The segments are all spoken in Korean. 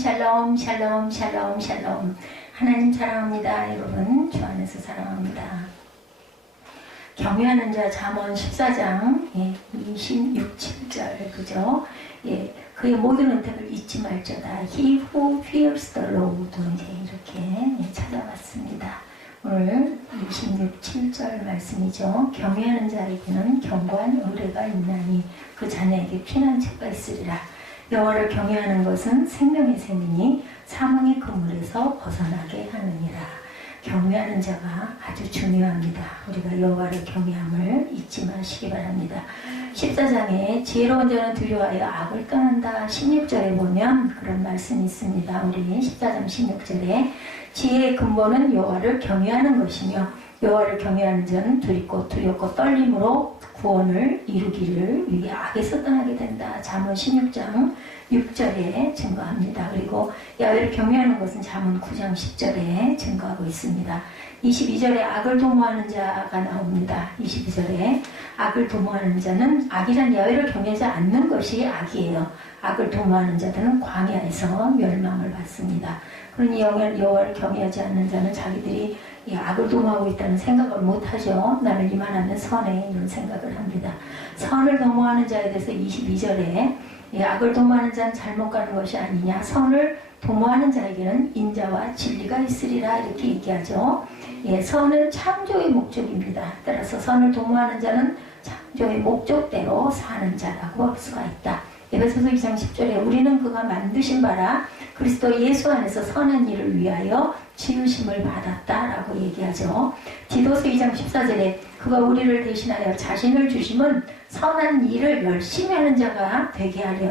샬롬 샬롬 샬롬 샬롬. 하나님 사랑합니다. 여러분 주 안에서 사랑합니다. 경외하는 자 잠언 14장 26, 7절 그죠? 예, 그의 모든 은택을 잊지 말자다. He who fears the Lord. 이제 이렇게 찾아봤습니다. 오늘 26, 7절 말씀이죠. 경외하는 자에게는 견고한 의뢰가 있나니 그 자네에게 피난처가 있으리라. 여호와를 경외하는 것은 생명의 샘이니 사망의 그물에서 벗어나게 하느니라. 경외하는 자가 아주 중요합니다. 우리가 여호와를 경외함을 잊지 마시기 바랍니다. 14장에 지혜로운 자는 두려워하여 악을 떠난다. 16절에 보면 그런 말씀이 있습니다. 우리 14장 16절에 지혜의 근본은 여호와를 경외하는 것이며 여호와를 경외하는 자는 두렵고 떨림으로 구원을 이루기를 위해 악에서 떠나게 된다. 잠언 16장 6절에 증거합니다. 그리고 야훼를 경외하는 것은 잠언 9장 10절에 증거하고 있습니다. 22절에 악을 도모하는 자가 나옵니다. 22절에 악을 도모하는 자는 악이란 야훼를 경외하지 않는 것이 악이에요. 악을 도모하는 자들은 광야에서 멸망을 받습니다. 그러니 여호와를 경외하지 않는 자는 자기들이 악을 도모하고 있다는 생각을 못하죠. 나를 이만하면 선해 이런 생각을 합니다. 선을 도모하는 자에 대해서 22절에 악을 도모하는 자는 잘못 가는 것이 아니냐. 선을 도모하는 자에게는 인자와 진리가 있으리라 이렇게 얘기하죠. 선은 창조의 목적입니다. 따라서 선을 도모하는 자는 창조의 목적대로 사는 자라고 할 수가 있다. 에베소서 2장 10절에 우리는 그가 만드신 바라 그리스도 예수 안에서 선한 일을 위하여 지으심을 받았다라고 얘기하죠. 디도서 2장 14절에 그가 우리를 대신하여 자신을 주심은 선한 일을 열심히 하는 자가 되게 하려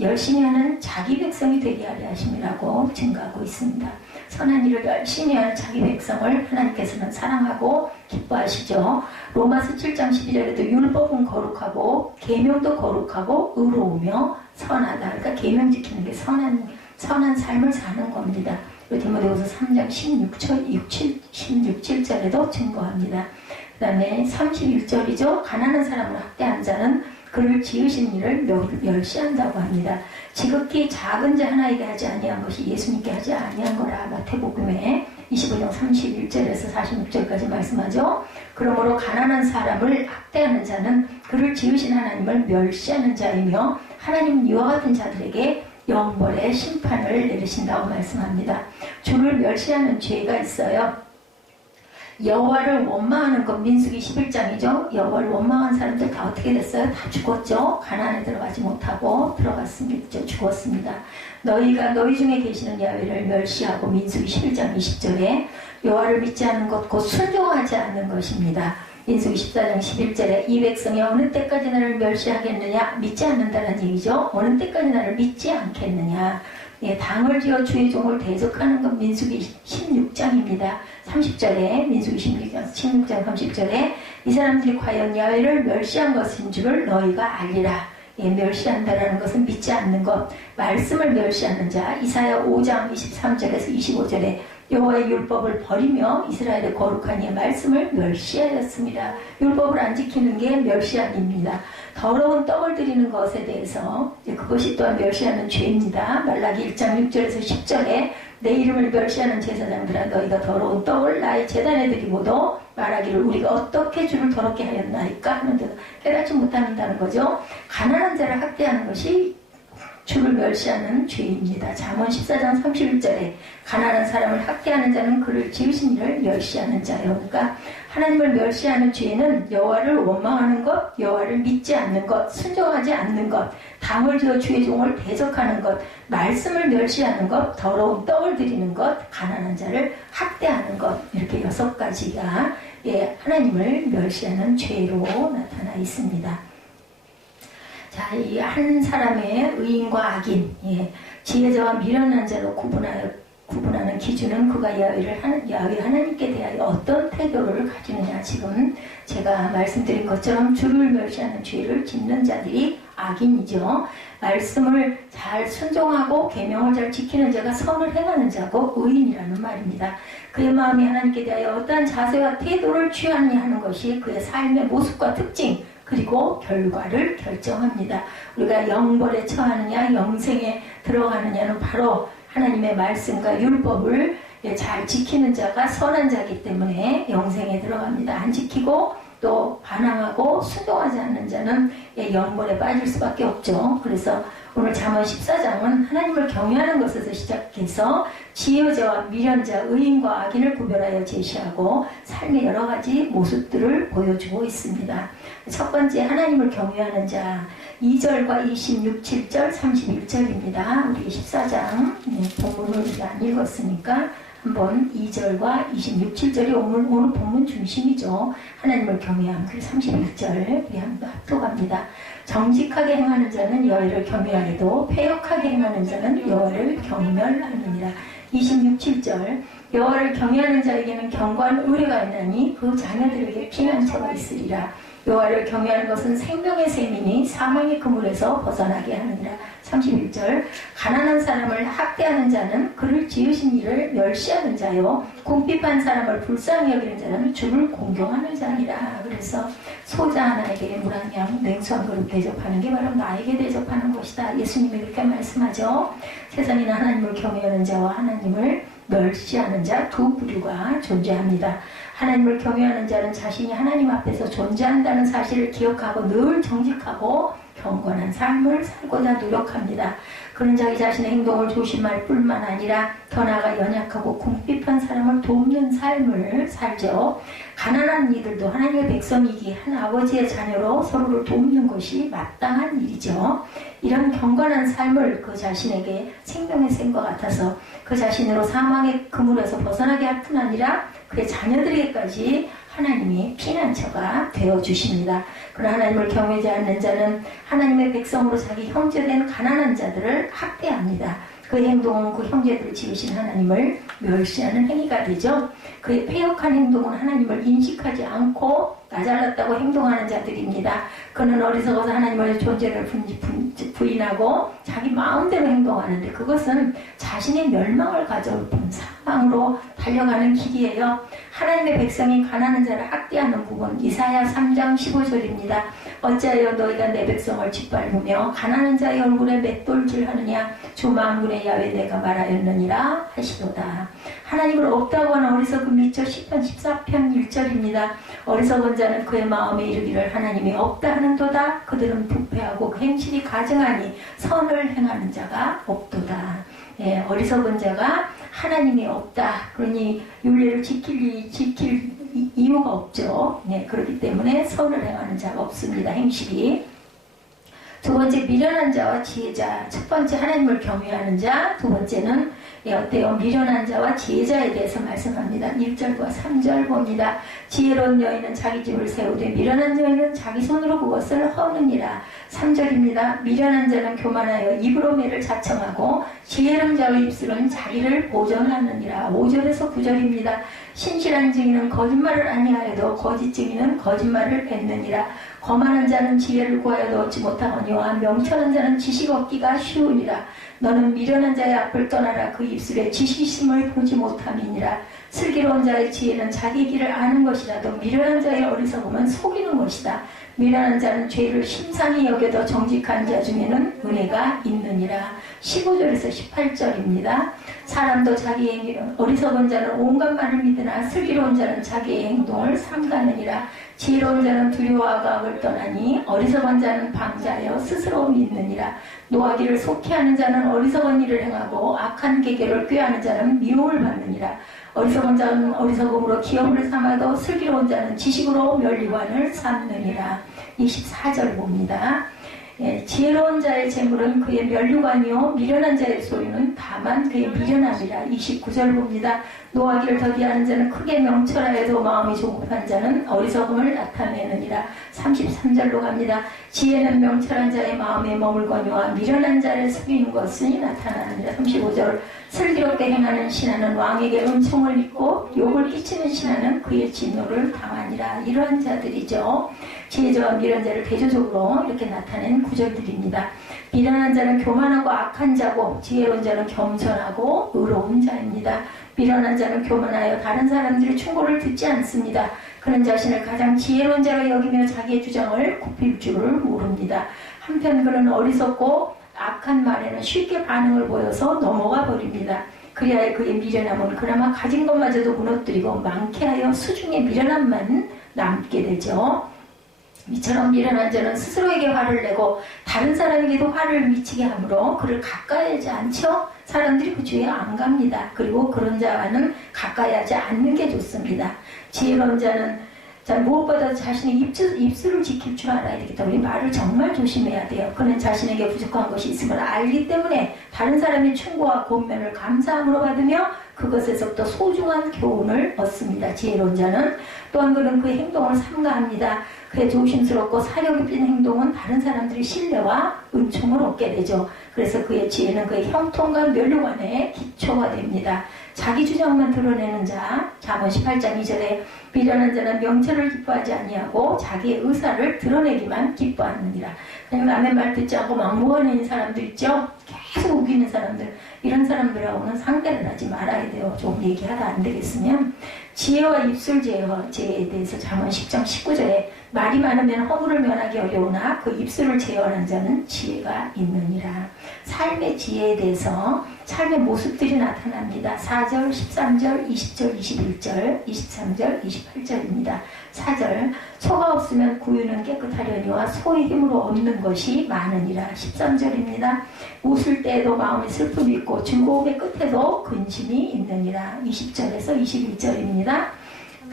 열심히 하는 자기 백성이 되게 하려 하심이라고 증거하고 있습니다. 선한 일을 열심히 하는 자기 백성을 하나님께서는 사랑하고 기뻐하시죠. 로마서 7장 12절에도 율법은 거룩하고 계명도 거룩하고 의로우며 선하다. 그러니까 계명 지키는 게 선한 삶을 사는 겁니다. 그리고 디모데후서 3장 16, 7절에도 증거합니다. 그 다음에 31절이죠. 가난한 사람을 학대하는 자는 그를 지으신 일을 멸시한다고 합니다. 지극히 작은 자 하나에게 하지 아니한 것이 예수님께 하지 아니한 거라. 마태복음에 25장 31절에서 46절까지 말씀하죠. 그러므로 가난한 사람을 학대하는 자는 그를 지으신 하나님을 멸시하는 자이며 하나님은 이와 같은 자들에게 영벌의 심판을 내리신다고 말씀합니다. 주를 멸시하는 죄가 있어요. 여호와를 원망하는 것. 민수기 11장이죠. 여호와를 원망한 사람들 다 어떻게 됐어요? 다 죽었죠. 가나안에 들어가지 못하고 들어갔습니다. 죽었습니다. 너희가 너희 중에 계시는 야훼를 멸시하고. 민수기 11장 20절에 여호와를 믿지 않는 것 곧 순종하지 않는 것입니다. 민수기 14장 11절에 이 백성이 어느 때까지 나를 멸시하겠느냐. 믿지 않는다는 얘기죠. 어느 때까지 나를 믿지 않겠느냐. 당을 지어 주의 종을 대적하는 건 민수기 16장입니다. 30절에 민수기 16장 30절에 이 사람들이 과연 야훼를 멸시한 것인 줄을 너희가 알리라. 멸시한다라는 것은 믿지 않는 것. 말씀을 멸시하는 자. 이사야 5장 23절에서 25절에 여호와의 율법을 버리며 이스라엘의 거룩한 이의 말씀을 멸시하였습니다. 율법을 안 지키는 게 멸시함입니다. 더러운 떡을 드리는 것에 대해서 그것이 또한 멸시하는 죄입니다. 말라기 1장 6절에서 10절에 내 이름을 멸시하는 제사장들아 너희가 더러운 떡을 나의 제단에 드리고도 말하기를 우리가 어떻게 주를 더럽게 하였나이까 하는데도 깨닫지 못한다는 거죠. 가난한 자를 학대하는 것이 주를 멸시하는 죄입니다. 잠언 14장 31절에 가난한 사람을 학대하는 자는 그를 지으신 이를 멸시하는 자요. 그러니까 하나님을 멸시하는 죄는 여호와를 원망하는 것, 여호와를 믿지 않는 것, 순종하지 않는 것, 당을 지어 주의 종을 대적하는 것, 말씀을 멸시하는 것, 더러운 떡을 드리는 것, 가난한 자를 학대하는 것. 이렇게 6가지가 하나님을 멸시하는 죄로 나타나 있습니다. 자, 이 한 사람의 의인과 악인, 지혜자와 미련한 자로 구분하는 기준은 그가 야훼 하나님께 대하여 어떤 태도를 가지느냐. 지금 제가 말씀드린 것처럼 주를 멸시하는 죄를 짓는 자들이 악인이죠. 말씀을 잘 순종하고 계명을 잘 지키는 자가 선을 행하는 자고 의인이라는 말입니다. 그의 마음이 하나님께 대하여 어떠한 자세와 태도를 취하느냐 하는 것이 그의 삶의 모습과 특징, 그리고 결과를 결정합니다. 우리가 영벌에 처하느냐 영생에 들어가느냐는 바로 하나님의 말씀과 율법을 잘 지키는 자가 선한 자이기 때문에 영생에 들어갑니다. 안 지키고 또 반항하고 순종하지 않는 자는 영벌에 빠질 수밖에 없죠. 그래서 오늘 잠언 14장은 하나님을 경외하는 것에서 시작해서 지혜자와 미련자, 의인과 악인을 구별하여 제시하고 삶의 여러 가지 모습들을 보여주고 있습니다. 첫 번째, 하나님을 경외하는 자 2절과 26, 7절, 31절입니다. 우리 14장 본문을 우리가 안 읽었으니까 한번 2절과 26, 7절이 오늘 본문 중심이죠. 하나님을 경외함. 그래서 31절 우리 한번 합독합니다. 정직하게 행하는 자는 여호와를 경외하리도 패역하게 행하는 자는 여호와를 경멸하느니라. 26, 7절 여호와를 경외하는 자에게는 견고한 의뢰가 있나니 그 자녀들에게 피난처가 있으리라. 여호와를 경외하는 것은 생명의 셈이니 사망의 그물에서 벗어나게 하느니라. 31절 가난한 사람을 학대하는 자는 그를 지으신 이를 멸시하는 자요 궁핍한 사람을 불쌍히 여기는 자는 주를 공경하는 자니라. 그래서 소자 하나에게 물 한 명 냉수 한 그릇 대접하는 게 바로 나에게 대접하는 것이다. 예수님이 그렇게 말씀하죠. 세상에는 하나님을 경외하는 자와 하나님을 멸시하는 자 두 부류가 존재합니다. 하나님을 경외하는 자는 자신이 하나님 앞에서 존재한다는 사실을 기억하고 늘 정직하고 경건한 삶을 살고자 노력합니다. 그런 자기 자신의 행동을 조심할 뿐만 아니라 더 나아가 연약하고 궁핍한 사람을 돕는 삶을 살죠. 가난한 이들도 하나님의 백성이기 한 아버지의 자녀로 서로를 돕는 것이 마땅한 일이죠. 이런 경건한 삶을 그 자신에게 생명의 셈과 같아서 그 자신으로 사망의 그물에서 벗어나게 할 뿐 아니라 그의 자녀들에게까지 하나님이 피난처가 되어주십니다. 그러나 하나님을 경외하지 않는 자는 하나님의 백성으로 자기 형제된 가난한 자들을 학대합니다. 그 행동은 그 형제들을 지으신 하나님을 멸시하는 행위가 되죠. 그의 패역한 행동은 하나님을 인식하지 않고 나 잘났다고 행동하는 자들입니다. 그는 어리석어서 하나님의 존재를 부인하고 자기 마음대로 행동하는데 그것은 자신의 멸망을 가져올 뿐 사망으로 달려가는 길이에요. 하나님의 백성이 가난한 자를 학대하는 부분 이사야 3장 15절입니다. 어찌하여 너희가 내 백성을 짓밟으며 가난한 자의 얼굴에 맷돌질하느냐 주 만군의 야훼 내가 말하였느니라 하시도다. 하나님을 없다고 하는 어리석은 미쳐 10편 14편 1절입니다. 어리석은 자는 그의 마음에 이르기를 하나님이 없다 하는도다. 그들은 부패하고 그 행실이 가증하니 선을 행하는 자가 없도다. 예, 어리석은 자가 하나님이 없다. 그러니 율례를 지킬 이유가 없죠. 네, 그렇기 때문에 선을 행하는 자가 없습니다. 행실이. 두 번째, 미련한 자와 지혜자. 첫 번째, 하나님을 경외하는 자. 두 번째는 어때요? 미련한 자와 지혜자에 대해서 말씀합니다. 1절과 3절 봅니다. 지혜로운 여인은 자기 집을 세우되 미련한 여인은 자기 손으로 그것을 허느니라. 3절입니다. 미련한 자는 교만하여 입으로 매를 자청하고 지혜로운 자의 입술은 자기를 보전하느니라. 5절에서 9절입니다. 신실한 증인은 거짓말을 아니하여도 거짓 증인은 거짓말을 뱉느니라. 거만한 자는 지혜를 구하여도 얻지 못하거니와 명철한 자는 지식 얻기가 쉬우니라. 너는 미련한 자의 앞을 떠나라. 그 입술에 지식심을 보지 못함이니라. 슬기로운 자의 지혜는 자기 길을 아는 것이라도 미련한 자의 어리석음은 속이는 것이다. 미련한 자는 죄를 심상히 여겨도 정직한 자 중에는 은혜가 있느니라. 15절에서 18절입니다. 사람도 자기의 어리석은 자는 온갖 말을 믿으나 슬기로운 자는 자기의 행동을 삼가느니라. 지혜로운 자는 두려워하고 악을 떠나니 어리석은 자는 방자하여 스스로 믿느니라. 노하기를 속히 하는 자는 어리석은 일을 행하고 악한 계계를 꾀하는 자는 미움을 받느니라. 어리석은 자는 어리석음으로 기업을 삼아도 슬기로운 자는 지식으로 면류관을 삼느니라. 24절 봅니다. 예, 지혜로운 자의 재물은 그의 면류관이요 미련한 자의 소유는 다만 그의 미련함이라. 29절 봅니다. 노하기를 더디하는 자는 크게 명철하여도 마음이 조급한 자는 어리석음을 나타내느니라. 33절로 갑니다. 지혜는 명철한 자의 마음에 머물거니와 미련한 자를 속이는 것이 나타나느니라. 35절 슬기롭게 행하는 신하는 왕에게 은총을 입고 욕을 끼치는 신하는 그의 진노를 당하니라. 이러한 자들이죠. 지혜자와 미련한 자를 대조적으로 이렇게 나타낸 구절들입니다. 미련한 자는 교만하고 악한 자고 지혜로운 자는 겸손하고 의로운 자입니다. 미련한 자는 교만하여 다른 사람들의 충고를 듣지 않습니다. 그는 자신을 가장 지혜로운 자로 여기며 자기의 주장을 굽힐 줄을 모릅니다. 한편 그는 어리석고 악한 말에는 쉽게 반응을 보여서 넘어가 버립니다. 그리하여 그의 미련함은 그나마 가진 것마저도 무너뜨리고 많게 하여 수중에 미련함만 남게 되죠. 이처럼 미련한 자는 스스로에게 화를 내고 다른 사람에게도 화를 미치게 하므로 그를 가까이 하지 않죠. 사람들이 그 주위에 안 갑니다. 그리고 그런 자와는 가까이 하지 않는 게 좋습니다. 지혜로운 자는 무엇보다 자신의 입술을 지킬 줄 알아야 되겠다. 우리 말을 정말 조심해야 돼요. 그는 자신에게 부족한 것이 있음을 알기 때문에 다른 사람의 충고와 권면을 감사함으로 받으며 그것에서부터 소중한 교훈을 얻습니다. 지혜로운 자는 또한 그는 그의 행동을 삼가합니다. 그의 조심스럽고 사려 깊은 행동은 다른 사람들의 신뢰와 은총을 얻게 되죠. 그래서 그의 지혜는 그의 형통과 면류관의 기초가 됩니다. 자기 주장만 드러내는 자, 잠언 18장 2절에 미련한 자는 명철을 기뻐하지 아니하고 자기의 의사를 드러내기만 기뻐하느니라. 그냥 남의 말 듣지 않고 막무가내인 사람들 있죠? 계속 우기는 사람들, 이런 사람들하고는 상대를 하지 말아야 돼요. 조금 얘기하다 안 되겠으면 지혜와 입술 제어에 대해서 잠언 10장 19절에 말이 많으면 허물을 면하기 어려우나 그 입술을 제어하는 자는 지혜가 있느니라. 삶의 지혜에 대해서 삶의 모습들이 나타납니다. 4절, 13절, 20절, 21절, 23절, 28절입니다. 4절, 소가 없으면 구유는 깨끗하려니와 소의 힘으로 얻는 것이 많으니라. 13절입니다. 웃을 때에도 마음에 슬픔이 있고 즐거움의 끝에도 근심이 있느니라. 20절에서 21절입니다.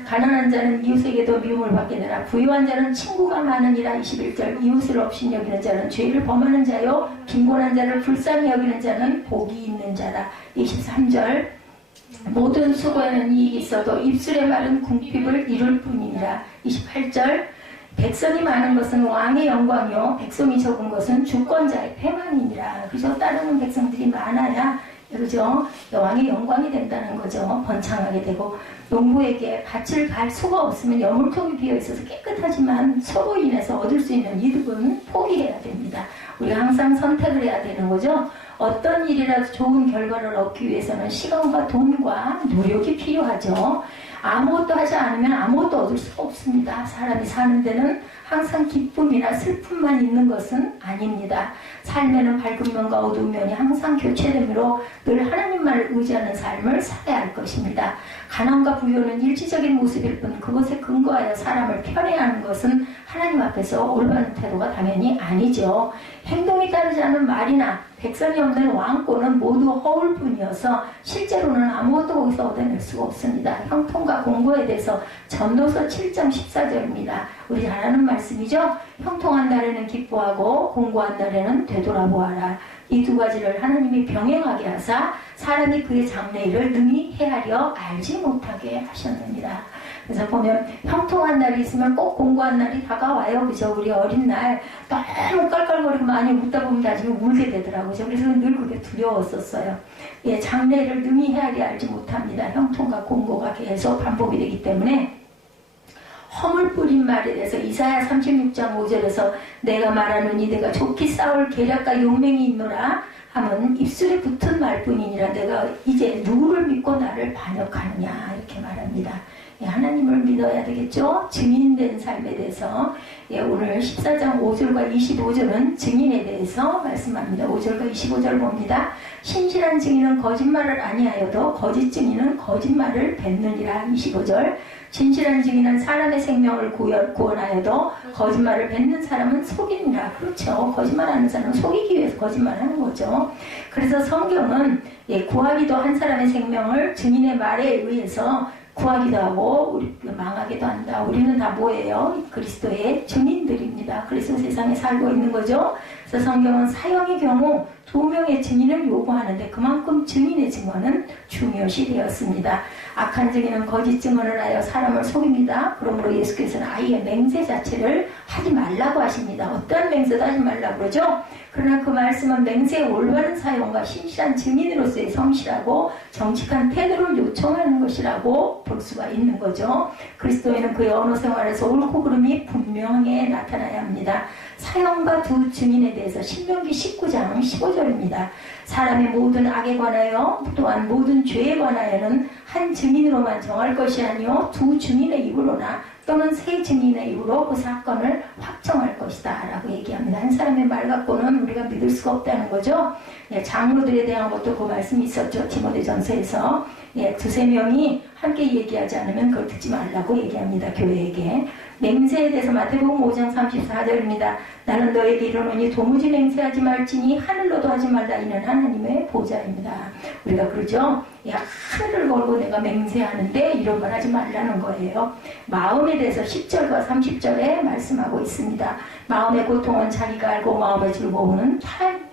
가난한 자는 이웃에게도 미움을 받게 되나 부유한 자는 친구가 많으니라. 21절, 이웃을 없인 여기는 자는 죄를 범하는 자요 빈곤한 자를 불쌍히 여기는 자는 복이 있는 자라. 23절, 모든 수고에는 이익이 있어도 입술의 말은 궁핍을 이룰 뿐이니라. 28절, 백성이 많은 것은 왕의 영광이요 백성이 적은 것은 주권자의 패망이니라. 그죠? 따르는 백성들이 많아야 그죠? 왕의 영광이 된다는 거죠. 번창하게 되고 농부에게 밭을 갈 수가 없으면 여물통이 비어있어서 깨끗하지만 서로 인해서 얻을 수 있는 이득은 포기해야 됩니다. 우리가 항상 선택을 해야 되는 거죠. 어떤 일이라도 좋은 결과를 얻기 위해서는 시간과 돈과 노력이 필요하죠. 아무것도 하지 않으면 아무것도 얻을 수가 없습니다. 사람이 사는 데는 항상 기쁨이나 슬픔만 있는 것은 아닙니다. 삶에는 밝은 면과 어두운 면이 항상 교체되므로 늘 하나님만을 의지하는 삶을 살아야 할 것입니다. 가난과 부유는 일시적인 모습일 뿐 그것에 근거하여 사람을 편애하는 것은 하나님 앞에서 올바른 태도가 당연히 아니죠. 행동이 따르지 않은 말이나 백성이 없는 왕권은 모두 허울뿐이어서 실제로는 아무것도 거기서 얻어낼 수가 없습니다. 형통과 공고에 대해서 전도서 7장 14절입니다. 우리 잘 아는 말씀이죠. 형통한 날에는 기뻐하고 공고한 날에는 되돌아보아라. 이 두 가지를 하나님이 병행하게 하사 사람이 그의 장래일을 능히 헤아려 알지 못하게 하셨느니라. 그래서 보면 형통한 날이 있으면 꼭 공고한 날이 다가와요. 그죠? 우리 어린 날 너무 깔깔거리고 많이 웃다 보면 나중에 울게 되더라고요. 그래서 늘 그게 두려웠었어요. 예, 장래를 능히 헤아려 알지 못합니다. 형통과 공고가 계속 반복이 되기 때문에 허물 뿌린 말에 대해서 이사야 36장 5절에서 내가 말하노니 내가 좋게 싸울 계략과 용맹이 있노라 하면 입술에 붙은 말뿐이니라. 내가 이제 누구를 믿고 나를 반역하느냐 이렇게 말합니다. 예, 하나님을 믿어야 되겠죠. 증인된 삶에 대해서 예, 오늘 14장 5절과 25절은 증인에 대해서 말씀합니다. 5절과 25절 봅니다. 신실한 증인은 거짓말을 아니하여도 거짓 증인은 거짓말을 뱉느니라. 25절, 진실한 증인은 사람의 생명을 구원하여도 거짓말을 뱉는 사람은 속이니라. 그렇죠. 거짓말하는 사람은 속이기 위해서 거짓말하는 거죠. 그래서 성경은 예, 구하기도 한 사람의 생명을 증인의 말에 의해서 구하기도 하고 우리 망하기도 한다. 우리는 다 뭐예요? 그리스도의 증인들입니다. 그래서 세상에 살고 있는 거죠. 그래서 성경은 사형의 경우 2명의 증인을 요구하는데 그만큼 증인의 증언은 중요시 되었습니다. 악한 증인은 거짓 증언을 하여 사람을 속입니다. 그러므로 예수께서는 아예 맹세 자체를 하지 말라고 하십니다. 어떠한 맹세도 하지 말라고 그러죠. 그러나 그 말씀은 맹세의 올바른 사용과 신실한 증인으로서의 성실하고 정직한 태도를 요청하는 것이라고 볼 수가 있는 거죠. 그리스도인은 그의 언어 생활에서 옳고 그름이 분명하게 나타나야 합니다. 사형과 두 증인에 대해서 신명기 19장 15절입니다. 사람의 모든 악에 관하여 또한 모든 죄에 관하여는 한 증인으로만 정할 것이 아니요 두 증인의 입으로나 또는 세 증인의 입으로 그 사건을 확정할 것이다 라고 얘기합니다. 한 사람의 말 갖고는 우리가 믿을 수가 없다는 거죠. 예, 장로들에 대한 것도 그 말씀이 있었죠. 디모데전서에서 두세 명이 함께 얘기하지 않으면 그걸 듣지 말라고 얘기합니다. 교회에게. 맹세에 대해서 마태복음 5장 34절입니다. 나는 너에게 이르노니 도무지 맹세하지 말지니 하늘로도 하지 말라. 이는 하나님의 보좌입니다. 우리가 그러죠. 야, 하늘을 걸고 내가 맹세하는데 이런 말 하지 말라는 거예요. 마음에 대해서 10절과 30절에 말씀하고 있습니다. 마음의 고통은 자기가 알고 마음의 즐거움은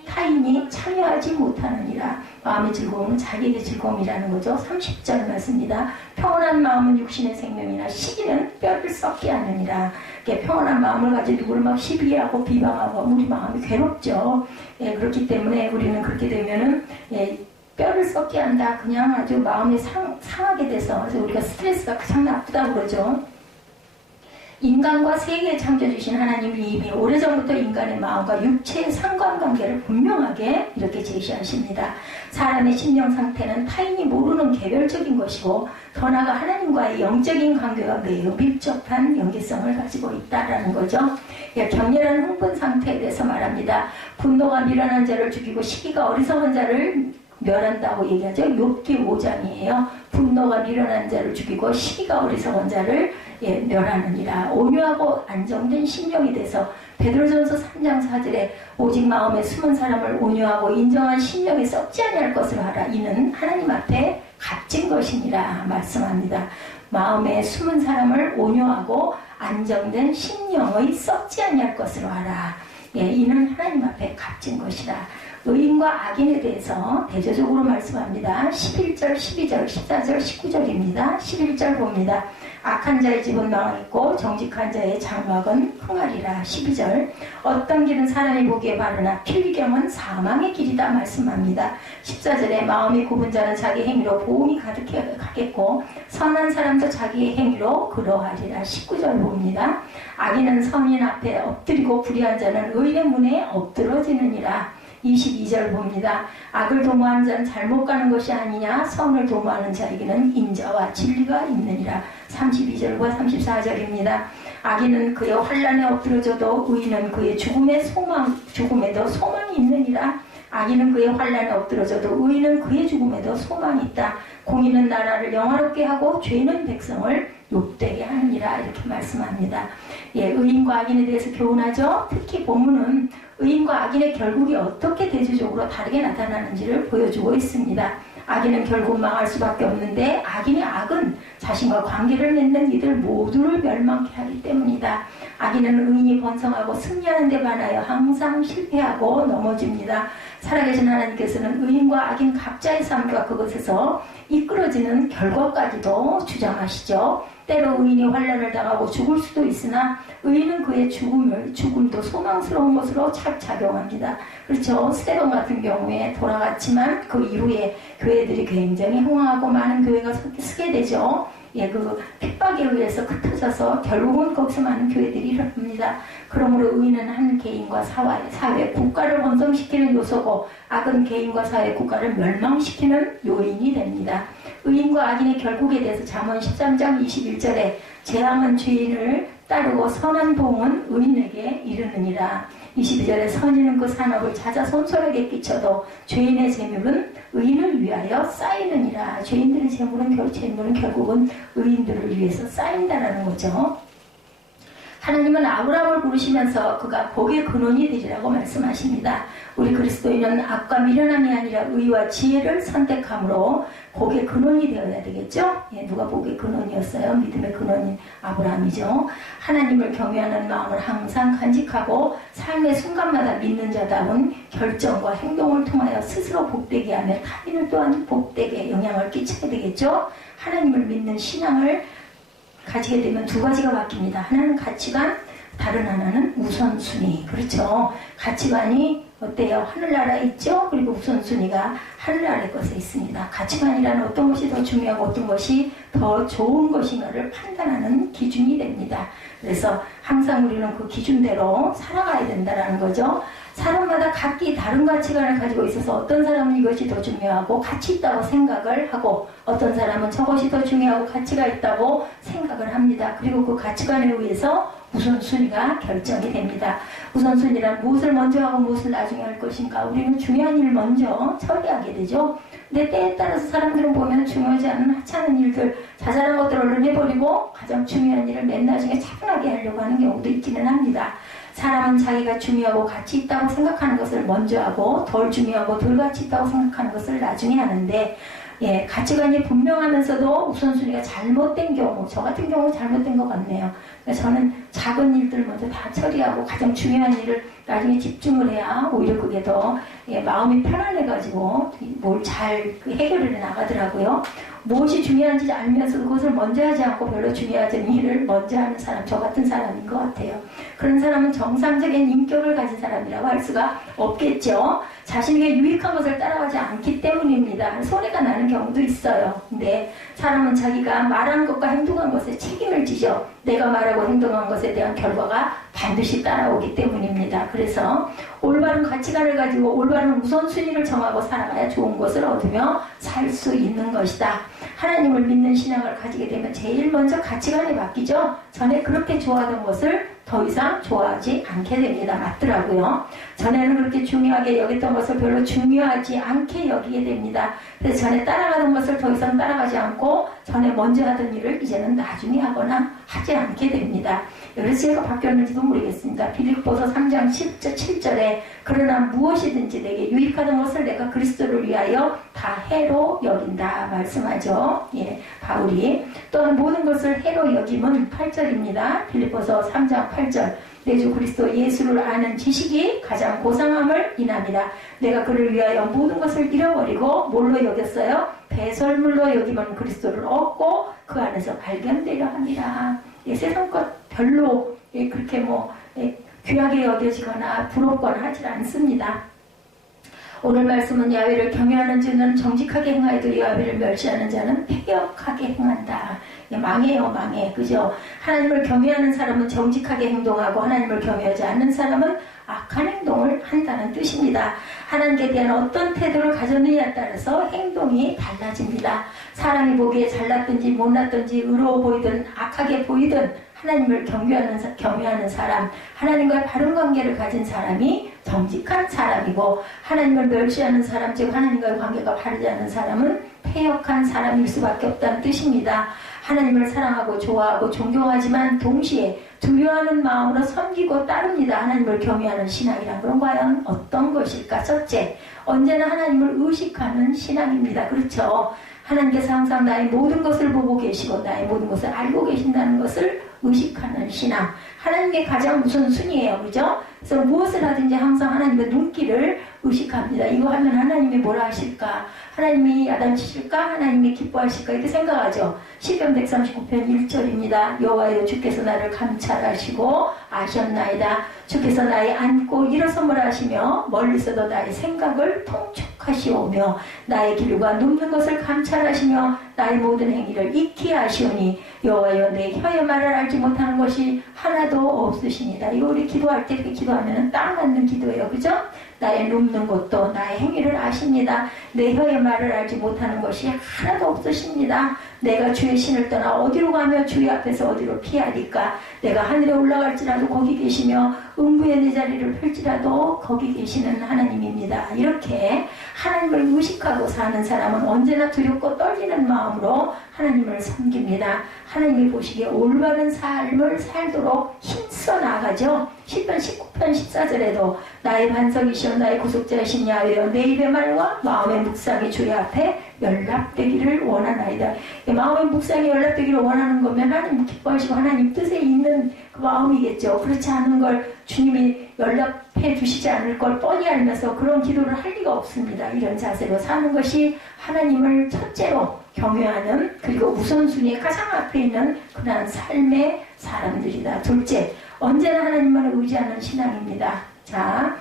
타인이 참여하지 못하느니라. 마음의 즐거움은 자기에게 즐거움이라는 거죠. 30절 말씀입니다. 평온한 마음은 육신의 생명이나 시기는 뼈를 썩게 하느니라. 평온한 마음을 가지고 누구를 막 시비하고 비방하고 우리 마음이 괴롭죠. 예, 그렇기 때문에 우리는 그렇게 되면은 뼈를 썩게 한다. 그냥 아주 마음이 상하게 돼서 그래서 우리가 스트레스가 참 나쁘다고 그러죠. 인간과 세계에 창조주신 하나님이 이미 오래전부터 인간의 마음과 육체의 상관관계를 분명하게 이렇게 제시하십니다. 사람의 심령 상태는 타인이 모르는 개별적인 것이고 더 나아가 하나님과의 영적인 관계가 매우 밀접한 연계성을 가지고 있다는 거죠. 격렬한 흥분 상태에 대해서 말합니다. 분노가 미련한 자를 죽이고 시기가 어리석은 자를 멸한다고 얘기하죠. 욥기 5장이에요. 분노가 미련한 자를 죽이고 시기가 어리석은 자를 멸하느니라. 온유하고 안정된 심령이 돼서 베드로전서 3장 4절에 오직 마음에 숨은 사람을 온유하고 인정한 심령이 썩지 아니할 것을 하라. 이는 하나님 앞에 값진 것이니라 말씀합니다. 마음에 숨은 사람을 온유하고 안정된 심령의 썩지 아니할 것으로 하라. 이는 하나님 앞에 값진 것이라. 의인과 악인에 대해서 대조적으로 말씀합니다. 11절, 12절, 14절, 19절입니다. 11절 봅니다. 악한 자의 집은 망하겠고 정직한 자의 장막은 흥하리라. 12절 어떤 길은 사람이 보기에 바르나 필경은 사망의 길이다 말씀합니다. 14절에 마음이 굽은 자는 자기 행위로 보응이 가득하겠고 선한 사람도 자기의 행위로 그러하리라. 19절 봅니다. 악인은 선인 앞에 엎드리고 불의한 자는 의인의 문에 엎드러지느니라. 22절 봅니다. 악을 도모하는 자는 잘못 가는 것이 아니냐 선을 도모하는 자에게는 인자와 진리가 있느니라. 32절과 34절입니다. 악인은 그의 환난에 엎드러져도 의인은 그의 죽음에도 소망이 있느니라. 악인은 그의 환난에 엎드러져도 의인은 그의 죽음에도 소망이 있다. 공의는 나라를 영화롭게 하고 죄는 백성을 욕되게 하느니라. 이렇게 말씀합니다. 의인과 악인에 대해서 교훈하죠. 특히 본문은 의인과 악인의 결국이 어떻게 대조적으로 다르게 나타나는지를 보여주고 있습니다. 악인은 결국 망할 수밖에 없는데 악은 자신과 관계를 맺는 이들 모두를 멸망케 하기 때문이다. 악인은 의인이 번성하고 승리하는 데 반하여 항상 실패하고 넘어집니다. 살아계신 하나님께서는 의인과 악인 각자의 삶과 그것에서 이끌어지는 결과까지도 주장하시죠. 때로 의인이 환난을 당하고 죽을 수도 있으나 의인은 그의 죽음도 소망스러운 것으로 작용합니다. 그렇죠. 스데반 같은 경우에 돌아갔지만 그 이후에 교회들이 굉장히 흥황하고 많은 교회가 서게 되죠. 그 핍박에 의해서 흩어져서 결국은 거기서 많은 교회들이 일어납니다. 그러므로 의인은 한 개인과 사회, 국가를 번성시키는 요소고 악은 개인과 사회, 국가를 멸망시키는 요인이 됩니다. 의인과 악인의 결국에 대해서 잠언 13장 21절에 재앙은 죄인을 따르고 선한 보응은 의인에게 이르느니라. 22절에 선인은 그 산업을 찾아 손손에게 끼쳐도 죄인의 재물은 의인을 위하여 쌓이느니라. 죄인들의 재물은 결국은 의인들을 위해서 쌓인다라는 거죠. 하나님은 아브라함을 부르시면서 그가 복의 근원이 되리라고 말씀하십니다. 우리 그리스도인은 악과 미련함이 아니라 의와 지혜를 선택함으로 복의 근원이 되어야 되겠죠? 누가 복의 근원이었어요? 믿음의 근원인 아브라함이죠. 하나님을 경외하는 마음을 항상 간직하고 삶의 순간마다 믿는 자다운 결정과 행동을 통하여 스스로 복되게 하며 타인을 또한 복되게 영향을 끼쳐야 되겠죠? 하나님을 믿는 신앙을 가지게 되면 두 가지가 바뀝니다. 하나는 가치관, 다른 하나는 우선순위. 그렇죠. 가치관이 어때요? 하늘나라에 있죠? 그리고 우선순위가 하늘나라의 것에 있습니다. 가치관이라는 어떤 것이 더 중요하고 어떤 것이 더 좋은 것인가를 판단하는 기준이 됩니다. 그래서 항상 우리는 그 기준대로 살아가야 된다는 거죠. 사람마다 각기 다른 가치관을 가지고 있어서 어떤 사람은 이것이 더 중요하고 가치 있다고 생각을 하고 어떤 사람은 저것이 더 중요하고 가치가 있다고 생각을 합니다. 그리고 그 가치관에 의해서 우선순위가 결정이 됩니다. 우선순위란 무엇을 먼저 하고 무엇을 나중에 할 것인가. 우리는 중요한 일을 먼저 처리하게 되죠. 근데 때에 따라서 사람들은 보면 중요하지 않은 하찮은 일들, 자잘한 것들을 얼른 해버리고 가장 중요한 일을 맨 나중에 차분하게 하려고 하는 경우도 있기는 합니다. 사람은 자기가 중요하고 가치 있다고 생각하는 것을 먼저 하고 덜 중요하고 덜 가치 있다고 생각하는 것을 나중에 하는데 가치관이 분명하면서도 우선순위가 잘못된 경우, 저 같은 경우 잘못된 것 같네요. 저는 작은 일들 먼저 다 처리하고 가장 중요한 일을 나중에 집중을 해야 오히려 그게 더 마음이 편안해가지고 뭘 잘 해결을 나가더라고요. 무엇이 중요한지 알면서도 그것을 먼저 하지 않고 별로 중요하지 않은 일을 먼저 하는 사람, 저 같은 사람인 것 같아요. 그런 사람은 정상적인 인격을 가진 사람이라고 할 수가 없겠죠. 자신에게 유익한 것을 따라가지 않기 때문입니다. 손해가 나는 경우도 있어요. 근데 사람은 자기가 말한 것과 행동한 것에 책임을 지죠. 내가 말하고 행동한 것에 대한 결과가 반드시 따라오기 때문입니다. 그래서 올바른 가치관을 가지고 올바른 우선순위를 정하고 살아가야 좋은 것을 얻으며 살 수 있는 것이다. 하나님을 믿는 신앙을 가지게 되면 제일 먼저 가치관이 바뀌죠. 전에 그렇게 좋아하던 것을 더 이상 좋아하지 않게 됩니다. 맞더라고요. 전에는 그렇게 중요하게 여겼던 것을 별로 중요하지 않게 여기게 됩니다. 그래서 전에 따라가던 것을 더 이상 따라가지 않고 전에 먼저 하던 일을 이제는 나중에 하거나 하지 않게 됩니다. 그래서 제가 바뀌었는지도 모르겠습니다. 빌립보서 3장 7절에 그러나 무엇이든지 내게 유익하던 것을 내가 그리스도를 위하여 다 해로 여긴다 말씀하죠. 바울이 또한 모든 것을 해로 여김은 8절입니다. 빌립보서 3장 8절 내 주 그리스도 예수를 아는 지식이 가장 고상함을 인합니다. 내가 그를 위하여 모든 것을 잃어버리고 뭘로 여겼어요? 배설물로 여기면 그리스도를 얻고 그 안에서 발견되려 합니다. 세상 것 별로 그렇게 귀하게 여겨지거나 부럽거나 하지 않습니다. 오늘 말씀은 야훼를 경외하는 자는 정직하게 행하여도 야훼를 멸시하는 자는 패역하게 행한다. 망해요, 망해. 그죠? 하나님을 경외하는 사람은 정직하게 행동하고 하나님을 경외하지 않는 사람은 악한 행동을 한다는 뜻입니다. 하나님께 대한 어떤 태도를 가졌느냐에 따라서 행동이 달라집니다. 사람이 보기에 잘났든지 못났든지 의로워 보이든 악하게 보이든 하나님을 경외하는 사람, 하나님과 바른 관계를 가진 사람이 정직한 사람이고 하나님을 멸시하는 사람, 즉 하나님과의 관계가 바르지 않은 사람은 패역한 사람일 수밖에 없다는 뜻입니다. 하나님을 사랑하고 좋아하고 존경하지만 동시에 두려워하는 마음으로 섬기고 따릅니다. 하나님을 경외하는 신앙이란 그럼 과연 어떤 것일까? 첫째, 언제나 하나님을 의식하는 신앙입니다. 그렇죠? 하나님께서 항상 나의 모든 것을 보고 계시고 나의 모든 것을 알고 계신다는 것을 의식하는 신앙. 하나님의 가장 우선순위예요. 그죠? 그래서 무엇을 하든지 항상 하나님의 눈길을 의식합니다. 이거 하면 하나님이 뭐라 하실까? 하나님이 야단치실까? 하나님이 기뻐하실까? 이렇게 생각하죠. 시편 139편 1절입니다. 여호와여 주께서 나를 감찰하시고 아셨나이다. 주께서 나의 앉고 일어섬을 하시며 멀리서도 나의 생각을 통촉하시오며 나의 길과 눕는 것을 감찰하시며 나의 모든 행위를 익히 아시오니 여호와여 내 혀의 말을 알지 못하는 것이 하나도 없으시니다. 이거 우리 기도할 때 이렇게 기도하면 딱 맞는 기도예요. 그죠? 나의 눕는 것도 나의 행위를 아십니다. 내 혀의 말을 알지 못하는 것이 하나도 없으십니다. 내가 주의 신을 떠나 어디로 가며 주의 앞에서 어디로 피하리까? 내가 하늘에 올라갈지라도 거기 계시며 음부의 내 자리를 펼지라도 거기 계시는 하나님입니다. 이렇게 하나님을 의식하고 사는 사람은 언제나 두렵고 떨리는 마음으로 하나님을 섬깁니다. 하나님이 보시기에 올바른 삶을 살도록 힘써 나가죠. 시편 19편 14절에도 나의 반석이시여 나의 구속자이신 야훼여 내 입의 말과 마음의 묵상이 주의 앞에 연락되기를 원하나이다. 마음의 묵상이 연락되기를 원하는 거면 하나님 기뻐하시고 하나님 뜻에 있는 그 마음이겠죠. 그렇지 않은 걸 주님이 연락해 주시지 않을 걸 뻔히 알면서 그런 기도를 할 리가 없습니다. 이런 자세로 사는 것이 하나님을 첫째로 경외하는 그리고 우선순위에 가장 앞에 있는 그러한 삶의 사람들이다. 둘째, 언제나 하나님만을 의지하는 신앙입니다. 자,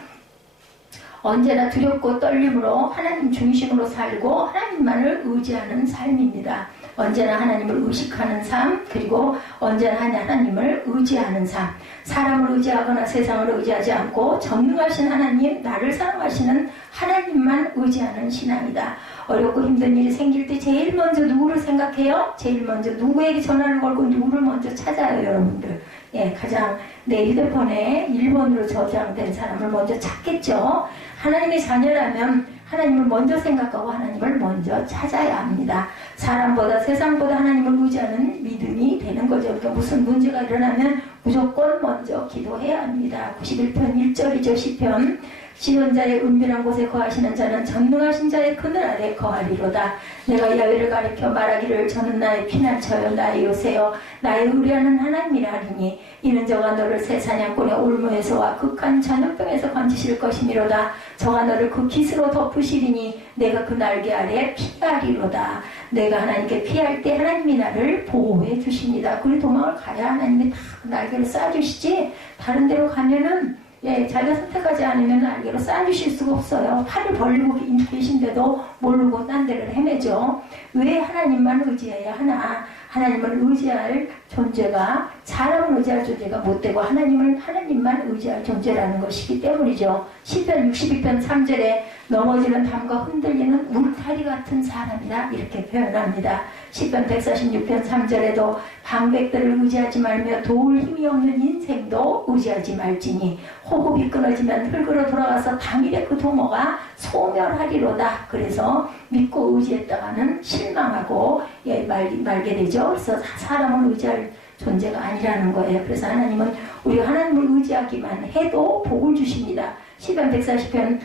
언제나 두렵고 떨림으로 하나님 중심으로 살고 하나님만을 의지하는 삶입니다. 언제나 하나님을 의식하는 삶, 그리고 언제나 하나님을 의지하는 삶. 사람을 의지하거나 세상을 의지하지 않고 전능하신 하나님, 나를 사랑하시는 하나님만 의지하는 신앙이다. 어렵고 힘든 일이 생길 때 제일 먼저 누구를 생각해요? 제일 먼저 누구에게 전화를 걸고 누구를 먼저 찾아요, 여러분들? 예, 가장 내 휴대폰에 1번으로 저장된 사람을 먼저 찾겠죠. 하나님의 자녀라면 하나님을 먼저 생각하고 하나님을 먼저 찾아야 합니다. 사람보다 세상보다 하나님을 의지하는 믿음이 되는 거죠. 그러니까 무슨 문제가 일어나면 무조건 먼저 기도해야 합니다. 91편 1절이죠. 시편. 지존자의 은밀한 곳에 거하시는 자는 전능하신 자의 그늘 아래 거하리로다. 내가 야훼를 가리켜 말하기를 저는 나의 피난처요 나의 요새요 나의 의뢰하는 하나님이라 하리니 이는 저가 너를 새 사냥꾼의 올무에서와 극한 전염병에서 건지실 것이미로다. 저가 너를 그 깃으로 덮으시리니 내가 그 날개 아래 피하리로다. 내가 하나님께 피할 때 하나님이 나를 보호해 주십니다. 그리 도망을 가야 하나님이 다 날개를 쏴주시지 다른 데로 가면은 예, 자기가 선택하지 않으면 날개로 쏴주실 수가 없어요. 팔을 벌리고 계신데도 모르고 딴 데를 헤매죠. 왜 하나님만 의지해야 하나? 하나님을 의지할 존재가 사람을 의지할 존재가 못되고 하나님만 의지할 존재라는 것이기 때문이죠. 시편 62편 3절에 넘어지는 담과 흔들리는 울타리 같은 사람이다 이렇게 표현합니다. 시편 146편 3절에도 방백들을 의지하지 말며 도울 힘이 없는 인생도 의지하지 말지니 호흡이 끊어지면 흙으로 돌아가서 당일에 그 동어가 소멸하리로다. 그래서 믿고 의지했다가는 실망하고 말게 되죠. 그래서 사람을 의지할 존재가 아니라는 거예요. 그래서 하나님은 우리가 하나님을 의지하기만 해도 복을 주십니다. 시편 146편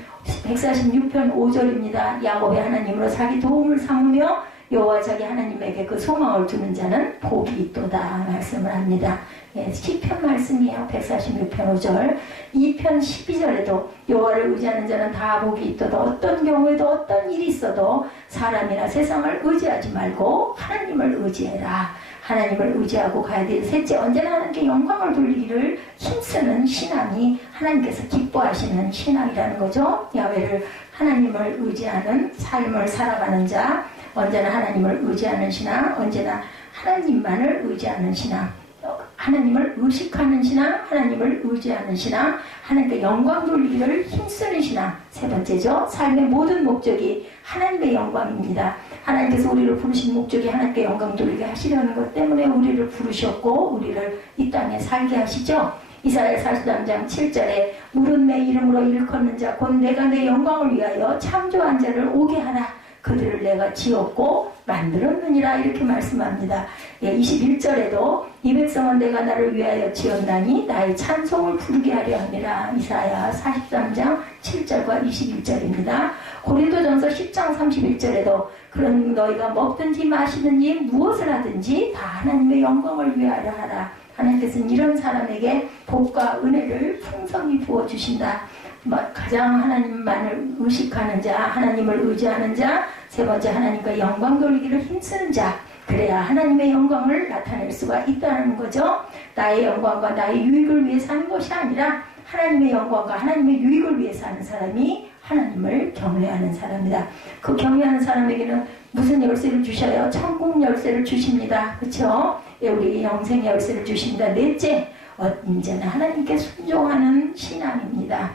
5절입니다. 야곱의 하나님으로 자기 도움을 삼으며 여호와 자기 하나님에게 그 소망을 두는 자는 복이 있도다 말씀을 합니다. 예, 시편 말씀이에요. 146편 5절. 2편 12절에도 여호와를 의지하는 자는 다 복이 있도다. 어떤 경우에도 어떤 일이 있어도 사람이나 세상을 의지하지 말고 하나님을 의지해라. 하나님을 의지하고 가야 돼요. 셋째, 언제나 하나님께 영광을 돌리기를 힘쓰는 신앙이 하나님께서 기뻐하시는 신앙이라는 거죠. 야훼를 하나님을 의지하는 삶을 살아가는 자, 언제나 하나님을 의지하는 신앙, 언제나 하나님만을 의지하는 신앙, 하나님을 의식하는 신앙, 하나님을 의지하는 신앙, 하나님께 영광 돌리기를 힘쓰는 신앙. 세 번째죠. 삶의 모든 목적이 하나님의 영광입니다. 하나님께서 우리를 부르신 목적이 하나님께 영광 돌리게 하시려는 것 때문에 우리를 부르셨고 우리를 이 땅에 살게 하시죠. 이사야 43장 7절에 물은 내 이름으로 일컫는 자 곧 내가 내 영광을 위하여 창조한 자를 오게 하라. 그들을 내가 지었고 만들었느니라 이렇게 말씀합니다. 예, 21절에도 이 백성은 내가 나를 위하여 지었나니 나의 찬송을 부르게 하려 합니다. 이사야 43장 7절과 21절입니다. 고린도전서 10장 31절에도 그런 너희가 먹든지 마시든지 무엇을 하든지 다 하나님의 영광을 위하여 하라. 하나님께서는 이런 사람에게 복과 은혜를 풍성히 부어주신다. 가장 하나님만을 의식하는 자, 하나님을 의지하는 자, 세 번째 하나님과 영광 돌리기를 힘쓰는 자, 그래야 하나님의 영광을 나타낼 수가 있다는 거죠. 나의 영광과 나의 유익을 위해 사는 것이 아니라 하나님의 영광과 하나님의 유익을 위해 사는 사람이 하나님을 경외하는 사람이다. 그 경외하는 사람에게는 무슨 열쇠를 주셔요? 천국 열쇠를 주십니다. 그렇죠? 우리 영생 열쇠를 주십니다. 넷째, 언제나 하나님께 순종하는 신앙입니다.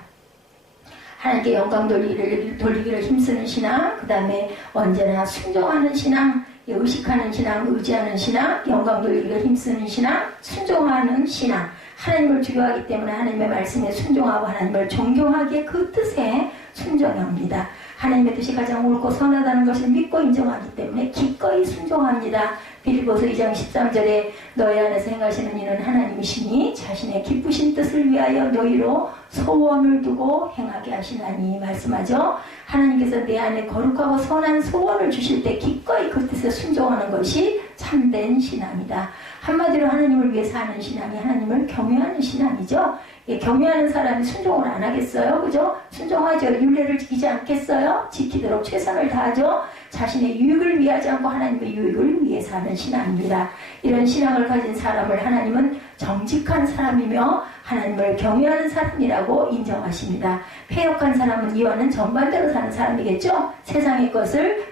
하나님께 영광 돌리기를 힘쓰는 신앙, 그 다음에 언제나 순종하는 신앙, 의식하는 신앙, 의지하는 신앙, 영광 돌리기를 힘쓰는 신앙, 순종하는 신앙. 하나님을 두려워하기 때문에 하나님의 말씀에 순종하고 하나님을 존경하기에 그 뜻에 순종합니다. 하나님의 뜻이 가장 옳고 선하다는 것을 믿고 인정하기 때문에 기꺼이 순종합니다. 빌립보서 2장 13절에 너희 안에서 행하시는 이는 하나님이시니 자신의 기쁘신 뜻을 위하여 너희로 소원을 두고 행하게 하시나니 말씀하죠. 하나님께서 내 안에 거룩하고 선한 소원을 주실 때 기꺼이 그 뜻에 순종하는 것이 참된 신앙이다. 한마디로 하나님을 위해 사는 신앙이 하나님을 경외하는 신앙이죠. 예, 경외하는 사람이 순종을 안 하겠어요? 그죠? 순종하죠. 율례를 지키지 않겠어요? 지키도록 최선을 다하죠. 자신의 유익을 위하지 않고 하나님의 유익을 위해 사는 신앙입니다. 이런 신앙을 가진 사람을 하나님은 정직한 사람이며 하나님을 경외하는 사람이라고 인정하십니다. 패역한 사람은 이와는 정반대로 사는 사람이겠죠? 세상의 것을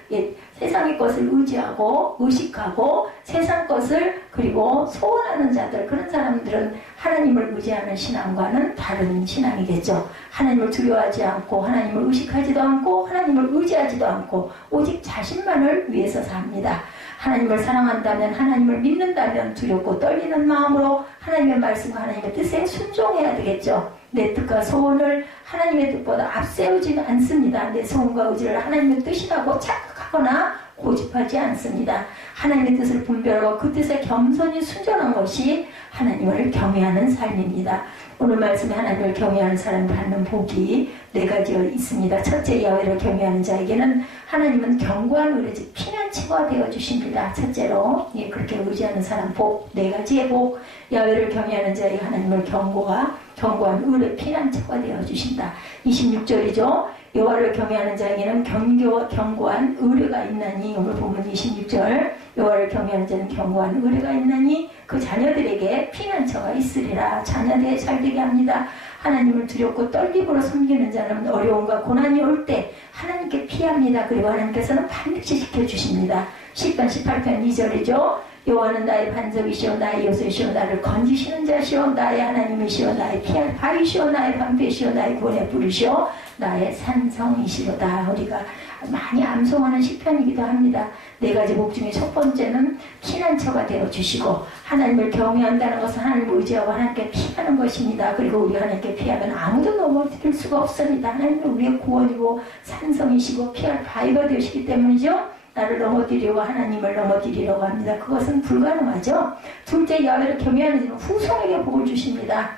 의지하고 의식하고 세상 것을 그리고 소원하는 자들, 그런 사람들은 하나님을 의지하는 신앙과는 다른 신앙이겠죠. 하나님을 두려워하지 않고 하나님을 의식하지도 않고 하나님을 의지하지도 않고 오직 자신만을 위해서 삽니다. 하나님을 사랑한다면, 하나님을 믿는다면 두렵고 떨리는 마음으로 하나님의 말씀과 하나님의 뜻에 순종해야 되겠죠. 내 뜻과 소원을 하나님의 뜻보다 앞세우지는 않습니다. 내 소원과 의지를 하나님의 뜻이라고 착각하거나 고집하지 않습니다. 하나님의 뜻을 분별하고 그 뜻에 겸손히 순종한 것이 하나님을 경외하는 삶입니다. 오늘 말씀에 하나님을 경외하는 사람이 받는 복이 4가지가 있습니다. 첫째, 야훼를 경외하는 자에게는 하나님은 견고한 의뢰, 즉 피난처가 되어주십니다. 첫째로 그렇게 의지하는 사람 복, 4가지의 복. 야훼를 경외하는 자에게 하나님을 견고한 의뢰, 피난처가 되어주신다. 26절이죠. 여호와를 경외하는 자에게는 견고한 의뢰가 있나니, 오늘 보면 26절, 여호와를 경외하는 자는 견고한 의뢰가 있나니 그 자녀들에게 피난처가 있으리라. 자녀들에 잘되게 합니다. 하나님을 두렵고 떨림으로 섬기는 자는 어려움과 고난이 올 때 하나님께 피합니다. 그리고 하나님께서는 반드시 지켜주십니다. 시편 18편 2절이죠. 여호와는 나의 반석이시오 나의 요새시오 나를 건지시는 자시오 나의 하나님이시오 나의 피할 바위시오 나의 방패시오 나의 구원의 뿌리시오 나의 산성이시로다. 우리가 많이 암송하는 시편이기도 합니다. 4가지 복 중에 첫 번째는 피난처가 되어주시고, 하나님을 경외한다는 것은 하나님을 의지하고 하나님께 피하는 것입니다. 그리고 우리 하나님께 피하면 아무도 넘어뜨릴 수가 없습니다. 하나님은 우리의 구원이고 산성이시고 피할 바위가 되시기 때문이죠. 나를 넘어뜨리려고 하나님을 넘어뜨리려고 합니다. 그것은 불가능하죠. 둘째, 야훼를 경외하는 자는 후손에게 복을 주십니다.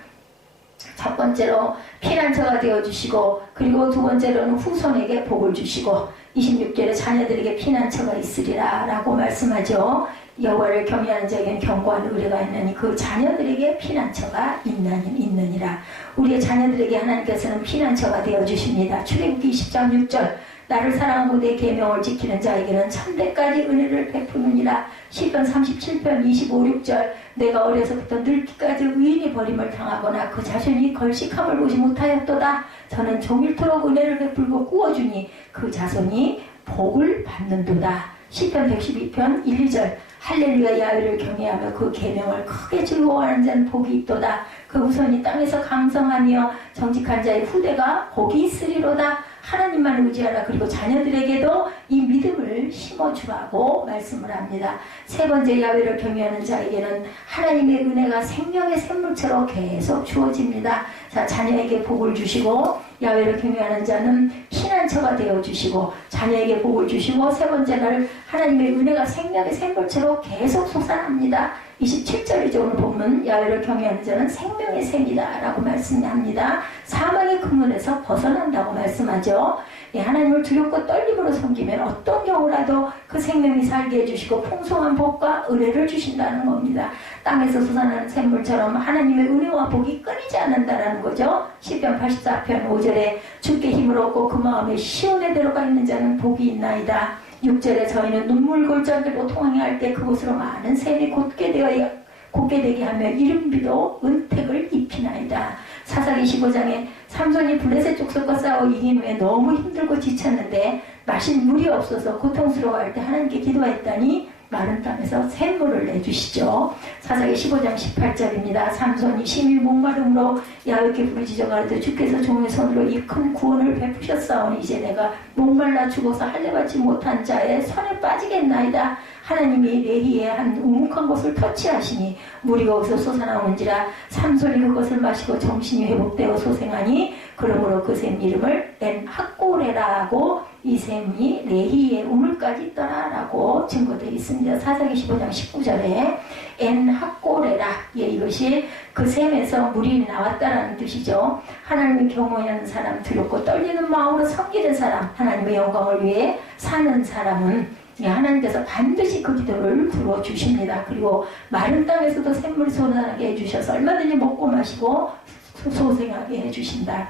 첫 번째로 피난처가 되어주시고, 그리고 두 번째로는 후손에게 복을 주시고, 26절에 자녀들에게 피난처가 있으리라 라고 말씀하죠. 여호와를 경외하는 자에게는 견고한 의뢰가 있나니 그 자녀들에게 피난처가 있느니라. 우리의 자녀들에게 하나님께서는 피난처가 되어주십니다. 출애굽기 20장 6절, 나를 사랑하고 내 계명을 지키는 자에게는 천대까지 은혜를 베푸느니라. 시편 37편 25, 6절, 내가 어려서부터 늙기까지 의인이 버림을 당하거나 그 자손이 걸식함을 보지 못하였도다. 저는 종일토록 은혜를 베풀고 꾸어주니 그 자손이 복을 받는도다. 시편 112편 1, 2절, 할렐루야. 야훼를 경외하며 그 계명을 크게 즐거워하는 자는 복이 있도다. 그 후손이 땅에서 강성하며 정직한 자의 후대가 복이 있으리로다. 하나님만 의지하라. 그리고 자녀들에게도 이 믿음을 심어주라고 말씀을 합니다. 세 번째, 야훼를 경외하는 자에게는 하나님의 은혜가 생명의 샘물처럼 계속 주어집니다. 자, 자녀에게 복을 주시고, 야훼를 경외하는 자는 피난처가 되어주시고, 자녀에게 복을 주시고, 세 번째는 하나님의 은혜가 생명의 샘물처럼 계속 솟아납니다. 27절이죠. 오늘 보면 야훼를 경외하는 자는 생명의 샘이다 라고 말씀합니다. 사망의 근원에서 벗어난다고 말씀하죠. 하나님을 두렵고 떨림으로 섬기면 어떤 경우라도 그 생명이 살게 해주시고 풍성한 복과 은혜를 주신다는 겁니다. 땅에서 솟아나는 샘물처럼 하나님의 은혜와 복이 끊이지 않는다라는 거죠. 시편 84편 5절에 주께 힘을 얻고 그 마음에 시온에 들어가 있는 자는 복이 있나이다. 6절에 저희는 눈물 골짜기로 통행할 때 그곳으로 많은 샘이 곧게 되게 하며 이른비도 은택을 입히나이다. 사사기 15장에 삼손이 블레셋 족속과 싸워 이긴 후에 너무 힘들고 지쳤는데 마실 물이 없어서 고통스러워할 때 하나님께 기도했더니 마른 땅에서 샘물을 내주시죠. 사사기 15장 18절입니다. 삼손이 심히 목마름으로 야훼께 부르짖어 가로되 주께서 종의 손으로 이 큰 구원을 베푸셨사오니 이제 내가 목말라 죽어서 할례받지 못한 자의 손에 빠지겠나이다. 하나님이 레히에 한 우묵한 곳을 터치하시니 물이 거기서 솟아나오는지라 삼손이 그것을 마시고 정신이 회복되어 소생하니 그러므로 그 샘 이름을 엔학고레라고 이 샘이 레히의 우물까지 있더라라고 증거되어 있습니다. 사사기 15장 19절에 엔학고레라, 이것이 그 샘에서 물이 나왔다라는 뜻이죠. 하나님의 경외하는 사람, 두렵고 떨리는 마음으로 섬기는 사람, 하나님의 영광을 위해 사는 사람은 하나님께서 반드시 그 기도를 들어주십니다. 그리고 마른 땅에서도 샘물이 솟아나게 해주셔서 얼마든지 먹고 마시고 소생하게 해주신다.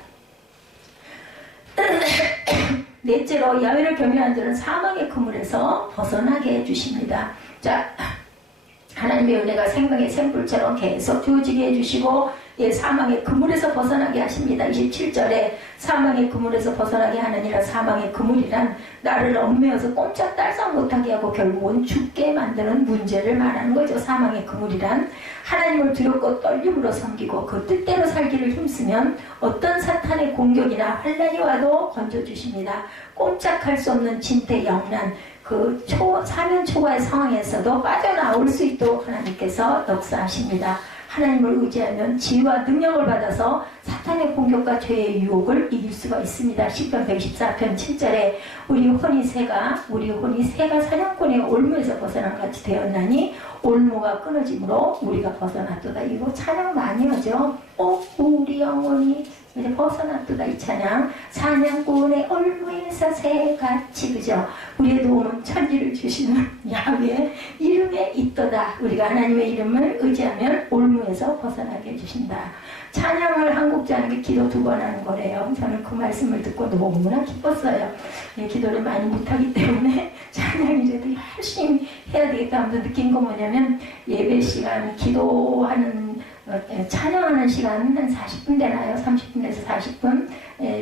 넷째로 야훼를 경외한 자는 사망의 그물에서 벗어나게 해주십니다. 자, 하나님의 은혜가 생명의 샘불처럼 계속 주어지게 해주시고 사망의 그물에서 벗어나게 하십니다. 27절에 사망의 그물에서 벗어나게 하느니라. 사망의 그물이란 나를 얽매어서 꼼짝달싹 못하게 하고 결국은 죽게 만드는 문제를 말하는 거죠. 사망의 그물이란 하나님을 두렵고 떨림으로 섬기고 그 뜻대로 살기를 힘쓰면 어떤 사탄의 공격이나 환난이 와도 건져주십니다. 꼼짝할 수 없는 진퇴 영난 그 사면 초과의 상황에서도 빠져나올 수 있도록 하나님께서 역사하십니다. 하나님을 의지하면 지혜와 능력을 받아서 사탄의 공격과 죄의 유혹을 이길 수가 있습니다. 시편 114편 7절에 우리 혼이 새가 사냥꾼의 올무에서 벗어난 같이 되었나니 올무가 끊어짐으로 우리가 벗어났도다. 이거 찬양 많이 하죠. 우리 영혼이 이제 벗어났도다. 이 찬양 사냥꾼의 올무에서 새같이, 그죠? 우리의 도움은 천지를 주시는 야훼 이름에 있도다. 우리가 하나님의 이름을 의지하면 올무에서 벗어나게 해주신다. 찬양을 한국자 하는 게 기도 2번 하는 거래요. 저는 그 말씀을 듣고 너무나 기뻤어요. 기도를 많이 못하기 때문에 찬양이라도 열심히 해야 되겠다 하면서 느낀 건 뭐냐면, 예배 시간, 기도하는 찬양하는 시간 한 40분 되나요? 30분에서 40분.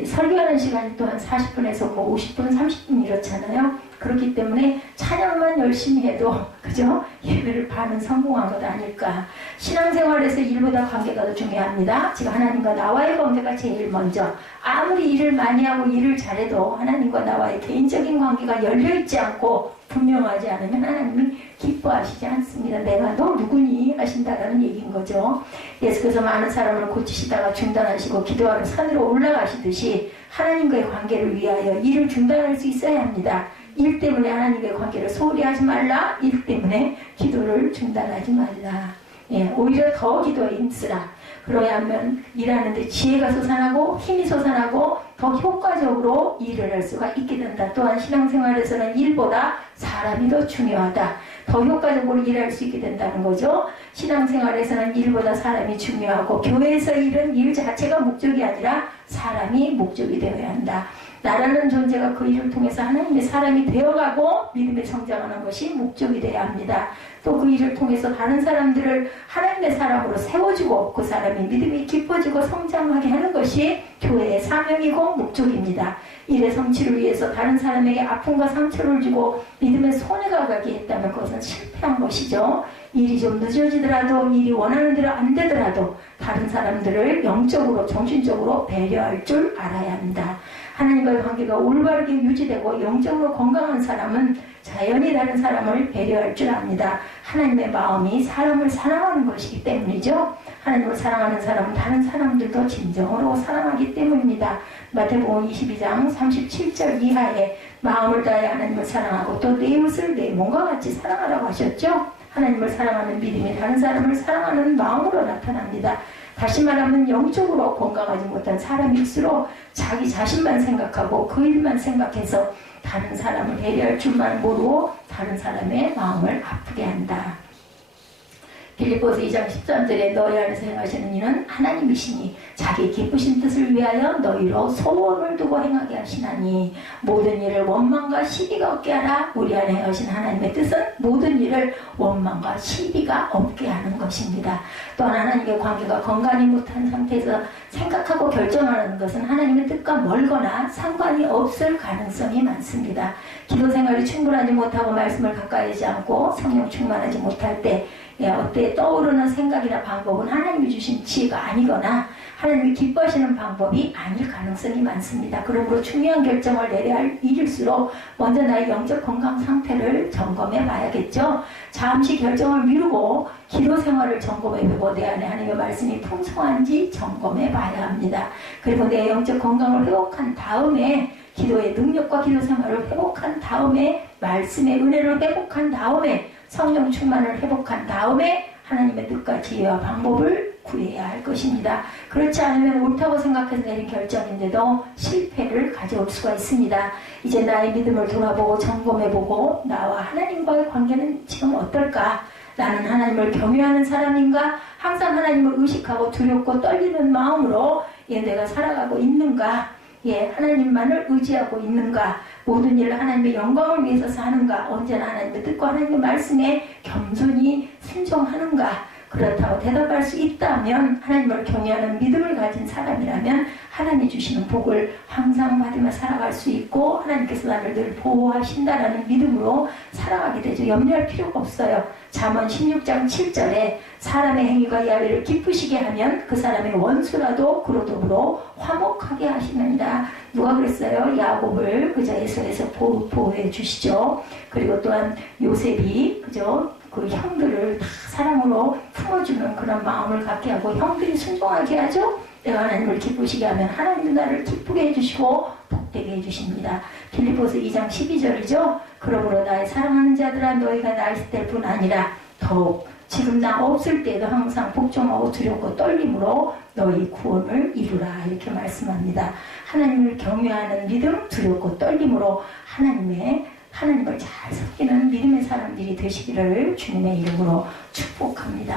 설교하는 시간이 또 한 40분에서 50분, 30분 이렇잖아요. 그렇기 때문에 찬양만 열심히 해도, 그죠? 예배를 반은 성공한 것 아닐까. 신앙생활에서 일보다 관계가 더 중요합니다. 지금 하나님과 나와의 관계가 제일 먼저. 아무리 일을 많이 하고 일을 잘해도 하나님과 나와의 개인적인 관계가 열려있지 않고 분명하지 않으면 하나님이 기뻐하시지 않습니다. 내가 너 누구니? 하신다라는 얘기인 거죠. 예수께서 많은 사람을 고치시다가 중단하시고 기도하러 산으로 올라가시듯이 하나님과의 관계를 위하여 일을 중단할 수 있어야 합니다. 일 때문에 하나님과의 관계를 소홀히 하지 말라. 일 때문에 기도를 중단하지 말라. 오히려 더 기도에 힘쓰라. 그러야 하면 일하는데 지혜가 솟아나고 힘이 솟아나고 더 효과적으로 일을 할 수가 있게 된다. 또한 신앙생활에서는 일보다 사람이 더 중요하다. 더 효과적으로 일할 수 있게 된다는 거죠. 신앙생활에서는 일보다 사람이 중요하고 교회에서 일은 일 자체가 목적이 아니라 사람이 목적이 되어야 한다. 나라는 존재가 그 일을 통해서 하나님의 사람이 되어가고 믿음에 성장하는 것이 목적이 되어야 합니다. 또 그 일을 통해서 다른 사람들을 하나님의 사람으로 세워주고 그 사람이 믿음이 깊어지고 성장하게 하는 것이 교회의 사명이고 목적입니다. 일의 성취를 위해서 다른 사람에게 아픔과 상처를 주고 믿음의 손해가 가게 했다면 그것은 실패한 것이죠. 일이 좀 늦어지더라도, 일이 원하는 대로 안 되더라도 다른 사람들을 영적으로 정신적으로 배려할 줄 알아야 합니다. 하나님과의 관계가 올바르게 유지되고 영적으로 건강한 사람은 자연히 다른 사람을 배려할 줄 압니다. 하나님의 마음이 사람을 사랑하는 것이기 때문이죠. 하나님을 사랑하는 사람은 다른 사람들도 진정으로 사랑하기 때문입니다. 마태복음 22장 37절 이하에 마음을 다해 하나님을 사랑하고 또 내 이웃을 내 몸과 같이 사랑하라고 하셨죠. 하나님을 사랑하는 믿음이 다른 사람을 사랑하는 마음으로 나타납니다. 다시 말하면 영적으로 건강하지 못한 사람일수록 자기 자신만 생각하고 그 일만 생각해서 다른 사람을 배려할 줄만 모르고 다른 사람의 마음을 아프게 한다. 빌립보서 2장 13절에 너희 안에서 행하시는 이는 하나님이시니 자기 기쁘신 뜻을 위하여 너희로 소원을 두고 행하게 하시나니 모든 일을 원망과 시비가 없게 하라. 우리 안에 행하신 하나님의 뜻은 모든 일을 원망과 시비가 없게 하는 것입니다. 또한 하나님의 관계가 건강히 못한 상태에서 생각하고 결정하는 것은 하나님의 뜻과 멀거나 상관이 없을 가능성이 많습니다. 기도 생활이 충분하지 못하고 말씀을 가까이 하지 않고 성령 충만하지 못할 때 어때 떠오르는 생각이나 방법은 하나님이 주신 지혜가 아니거나 하나님이 기뻐하시는 방법이 아닐 가능성이 많습니다. 그러므로 중요한 결정을 내려야 할 일일수록 먼저 나의 영적 건강 상태를 점검해 봐야겠죠. 잠시 결정을 미루고 기도 생활을 점검해 보고 내 안에 하나님의 말씀이 풍성한지 점검해 봐야 합니다. 그리고 내 영적 건강을 회복한 다음에 기도의 능력과 기도 생활을 회복한 다음에 말씀의 은혜를 회복한 다음에 성령 충만을 회복한 다음에 하나님의 뜻과 지혜와 방법을 구해야 할 것입니다. 그렇지 않으면 옳다고 생각해서 내린 결정인데도 실패를 가져올 수가 있습니다. 이제 나의 믿음을 돌아보고 점검해보고 나와 하나님과의 관계는 지금 어떨까? 나는 하나님을 경외하는 사람인가? 항상 하나님을 의식하고 두렵고 떨리는 마음으로 내가 살아가고 있는가? 하나님만을 의지하고 있는가? 모든 일을 하나님의 영광을 위해서 사는가? 언제나 하나님의 뜻과 하나님의 말씀에 겸손히 순종하는가? 그렇다고 대답할 수 있다면, 하나님을 경외하는 믿음을 가진 사람이라면 하나님이 주시는 복을 항상 받으며 살아갈 수 있고, 하나님께서 나를 늘 보호하신다라는 믿음으로 살아가게 되죠. 염려할 필요가 없어요. 잠언 16장 7절에 사람의 행위가 야훼를 기쁘시게 하면 그 사람의 원수라도 그로 더불어 화목하게 하시느니라. 누가 그랬어요? 야곱을 그저 에서에서 보호해 주시죠. 그리고 또한 요셉이 그저 그 형들을 다 사랑으로 품어주는 그런 마음을 갖게 하고 형들이 순종하게 하죠. 내가 하나님을 기쁘시게 하면 하나님도 나를 기쁘게 해주시고 복되게 해주십니다. 빌립보서 2장 12절이죠. 그러므로 나의 사랑하는 자들아, 너희가 나 있을 때뿐 아니라 더욱 지금 나 없을 때도 항상 복종하고 두렵고 떨림으로 너희 구원을 이루라, 이렇게 말씀합니다. 하나님을 경외하는 믿음, 두렵고 떨림으로 하나님을 잘 섬기는 믿음의 사람들이 되시기를 주님의 이름으로 축복합니다.